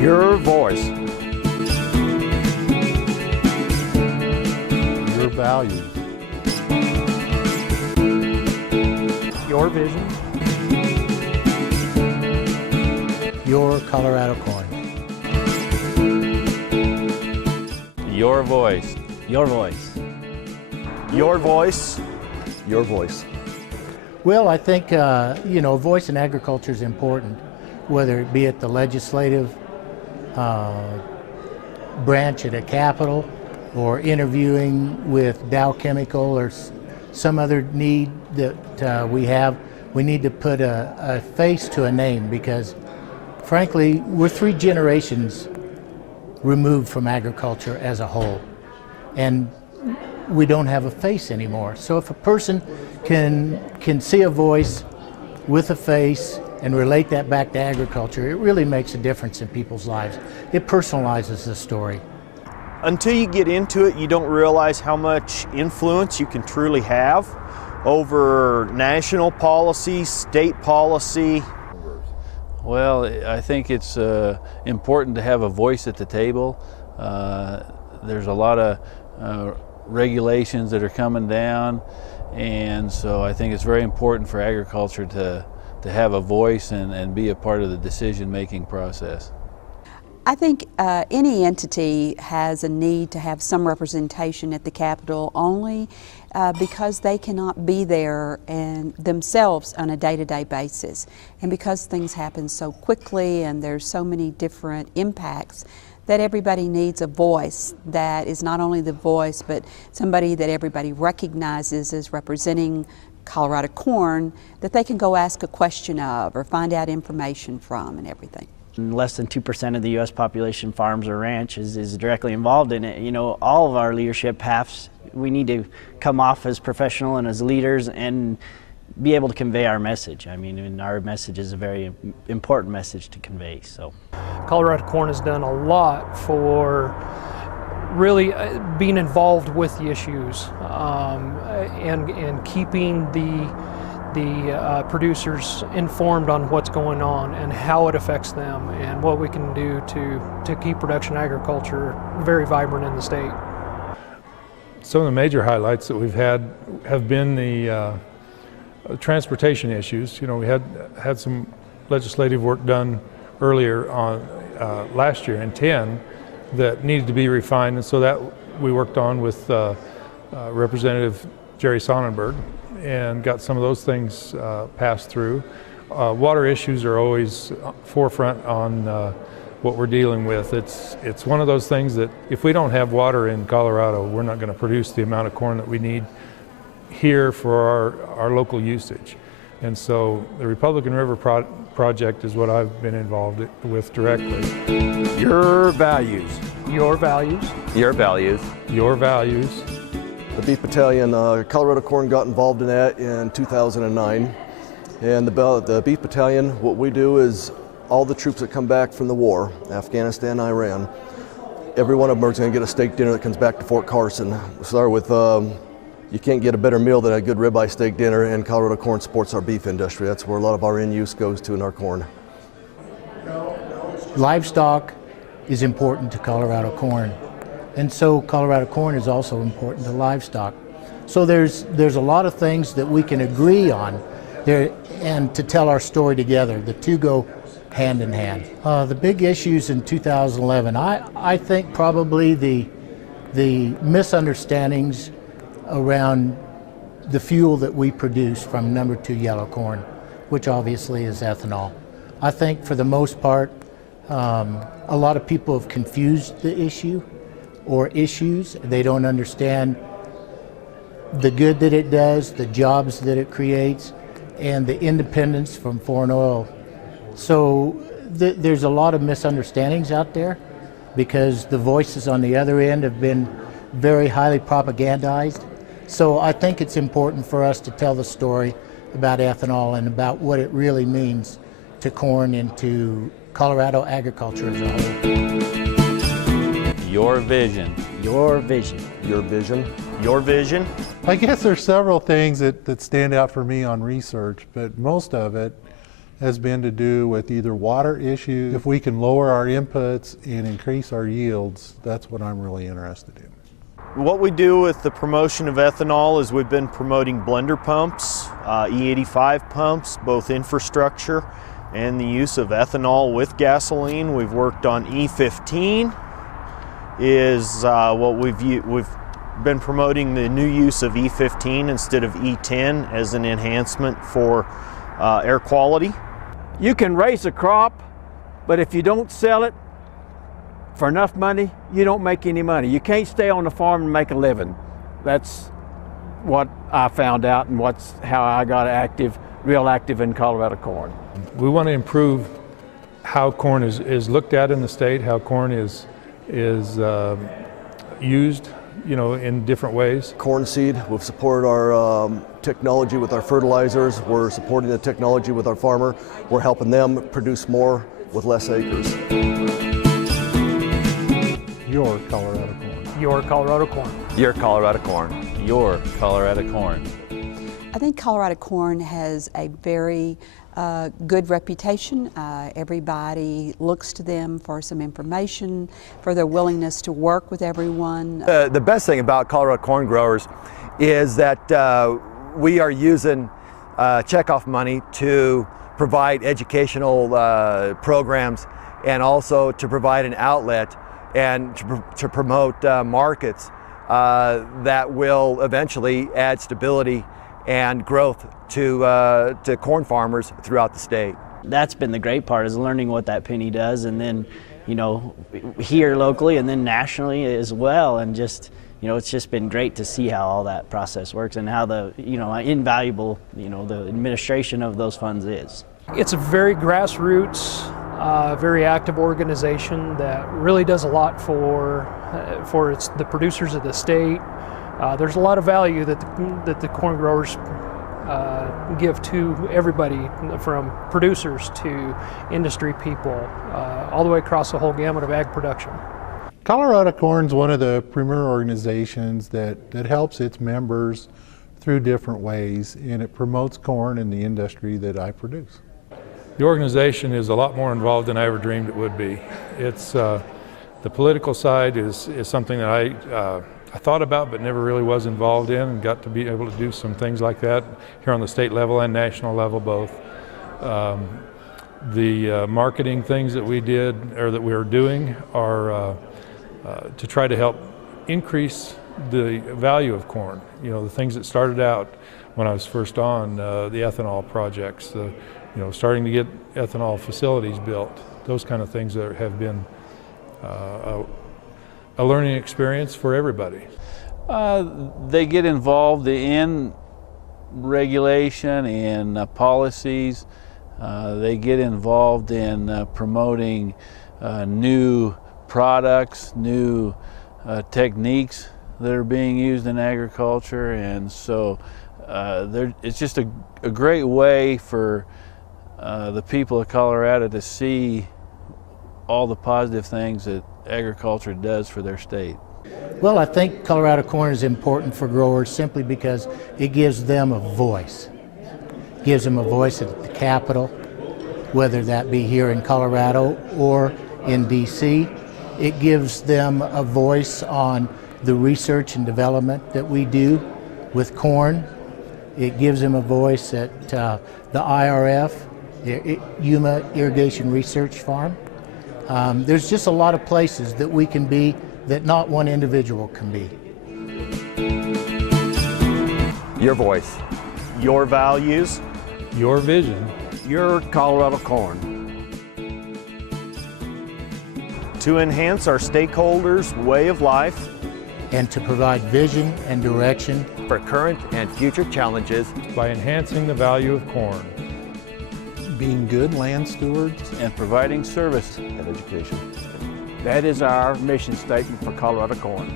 Your voice. Your values. Your vision. Your Colorado corn. Your voice. Your voice. Your voice. Your voice. Well, I think, voice in agriculture is important, whether it be at the legislative branch at a Capitol or interviewing with Dow Chemical or some other need that we have. We need to put a face to a name because, frankly, we're 3 generations removed from agriculture as a whole. And we don't have a face anymore. So if a person can see a voice with a face and relate that back to agriculture, it really makes a difference in people's lives. It personalizes the story. Until you get into it, you don't realize how much influence you can truly have over national policy, state policy. Well, I think it's important to have a voice at the table. There's a lot of regulations that are coming down, and so I think it's very important for agriculture to have a voice and be a part of the decision-making process. I think any entity has a need to have some representation at the Capitol only because they cannot be there and themselves on a day-to-day basis. And because things happen so quickly and there's so many different impacts, that everybody needs a voice that is not only the voice, but somebody that everybody recognizes as representing Colorado corn that they can go ask a question of or find out information from and everything. Less than 2% of the U.S. population farms or ranches is directly involved in it. You know, all of our leadership paths, we need to come off as professional and as leaders and be able to convey our message. I mean, and our message is a very important message to convey. So, Colorado Corn has done a lot for really being involved with the issues and keeping the producers informed on what's going on and how it affects them and what we can do to keep production agriculture very vibrant in the state. Some of the major highlights that we've had have been the transportation issues. You know, we had some legislative work done earlier on last year in 10 that needed to be refined, and so that we worked on with Representative Jerry Sonnenberg and got some of those things passed through. Water issues are always forefront on what we're dealing with. It's one of those things that if we don't have water in Colorado, we're not going to produce the amount of corn that we need here for our local usage. And so the Republican River Project is what I've been involved with directly. Your values. Your values. Your values. Your values. The Beef Battalion, Colorado Corn got involved in that in 2009. And the Beef Battalion, what we do is all the troops that come back from the war, Afghanistan, Iran, every one of them is going to get a steak dinner that comes back to Fort Carson. We start with, you can't get a better meal than a good ribeye steak dinner, and Colorado Corn supports our beef industry. That's where a lot of our end use goes to in our corn. Livestock is important to Colorado corn, and so Colorado corn is also important to livestock. So there's a lot of things that we can agree on there, and to tell our story together. The two go hand in hand. The big issues in 2011, I think probably the misunderstandings around the fuel that we produce from number 2 yellow corn, which obviously is ethanol. I think for the most part, a lot of people have confused the issue or issues. They don't understand the good that it does, the jobs that it creates, and the independence from foreign oil. So there's a lot of misunderstandings out there because the voices on the other end have been very highly propagandized. So I think it's important for us to tell the story about ethanol and about what it really means to corn and to Colorado agriculture as a whole. Your vision. Your vision. Your vision. Your vision. I guess there's several things that stand out for me on research, but most of it has been to do with either water issues. If we can lower our inputs and increase our yields, that's what I'm really interested in. What we do with the promotion of ethanol is we've been promoting blender pumps, E85 pumps, both infrastructure and the use of ethanol with gasoline. We've worked on E15 is what we've been promoting the new use of E15 instead of E10 as an enhancement for air quality. You can raise a crop, but if you don't sell it for enough money, you don't make any money. You can't stay on the farm and make a living. That's what I found out, and how I got real active in Colorado corn. We want to improve how corn is looked at in the state, how corn is used, in different ways. Corn seed, we've supported our technology with our fertilizers. We're supporting the technology with our farmer. We're helping them produce more with less acres. Your Colorado corn. Your Colorado corn. Your Colorado corn. Your Colorado corn. I think Colorado corn has a very good reputation. Everybody looks to them for some information, for their willingness to work with everyone. The best thing about Colorado corn growers is that we are using checkoff money to provide educational programs, and also to provide an outlet and to promote markets that will eventually add stability and growth to corn farmers throughout the state. That's been the great part, is learning what that penny does, and then, here locally and then nationally as well, and just, it's just been great to see how all that process works and how the, invaluable, the administration of those funds is. It's a very grassroots, very active organization that really does a lot for the producers of the state. There's a lot of value that the corn growers give to everybody, from producers to industry people, all the way across the whole gamut of ag production. Colorado Corn is one of the premier organizations that helps its members through different ways, and it promotes corn in the industry that I produce. The organization is a lot more involved than I ever dreamed it would be. It's the political side is something that I thought about but never really was involved in, and got to be able to do some things like that here on the state level and national level both. The marketing things that we did, or that we are doing, are to try to help increase the value of corn. The things that started out when I was first on, the ethanol projects, starting to get ethanol facilities built, those kind of things that have been a learning experience for everybody. They get involved in regulation and policies. They get involved in promoting new products, new techniques that are being used in agriculture, and so it's just a great way for the people of Colorado to see all the positive things that agriculture does for their state. Well, I think Colorado corn is important for growers simply because it gives them a voice. It gives them a voice at the Capitol, whether that be here in Colorado or in DC. It gives them a voice on the research and development that we do with corn. It gives them a voice at the IRF, the Yuma Irrigation Research Farm. There's just a lot of places that we can be that not one individual can be. Your voice. Your values. Your vision. Your Colorado corn. To enhance our stakeholders' way of life. And to provide vision and direction for current and future challenges. By enhancing the value of corn. Being good land stewards. And providing service and education. That is our mission statement for Colorado corn.